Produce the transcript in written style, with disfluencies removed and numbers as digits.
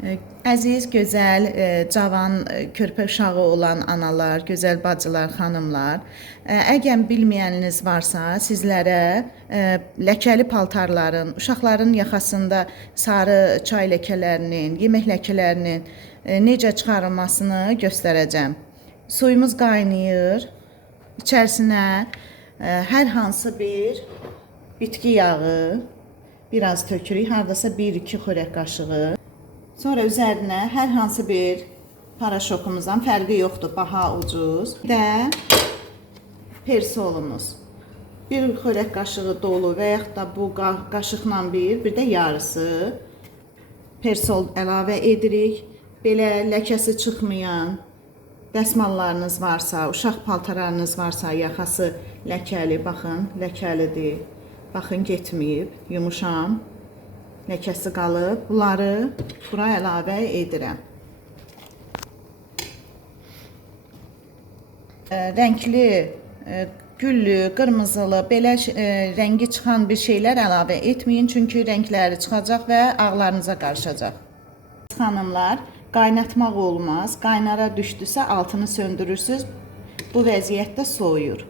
Əziz, gözəl, cavan, körpə uşağı olan analar, gözəl bacılar, xanımlar, əgər bilməyəniniz varsa, sizlərə ləkəli paltarların, uşaqların yaxasında sarı çay ləkələrinin, yemək ləkələrinin necə çıxarılmasını göstərəcəm. Suyumuz qaynayır. İçərisinə hər hansı bir bitki yağı biraz tökürük, hardasa 1-2 xörək qaşığı. Sonra üzərinə hər hansı bir paraşokumuzdan, fərqi yoxdur, baha, ucuz, də persolumuz. Bir xörək qaşığı dolu və yaxud da bu qaşıqla bir də yarısı persol əlavə edirik. Belə ləkəsi çıxmayan dəsmallarınız varsa, uşaq paltarlarınız varsa, yaxası ləkəli, baxın, ləkəlidir. Baxın, getməyib, yumuşam. Ləkəsi qalıb. Bunları bura əlavə edirəm. Rəngli, güllü, qırmızılı, belə rəngi çıxan bir şeylər əlavə etməyin. Çünki rəngləri çıxacaq və ağlarınıza qarışacaq. Xanımlar, qaynatmaq olmaz. Qaynara düşdüsə altını söndürürsünüz. Bu vəziyyətdə soyuyur.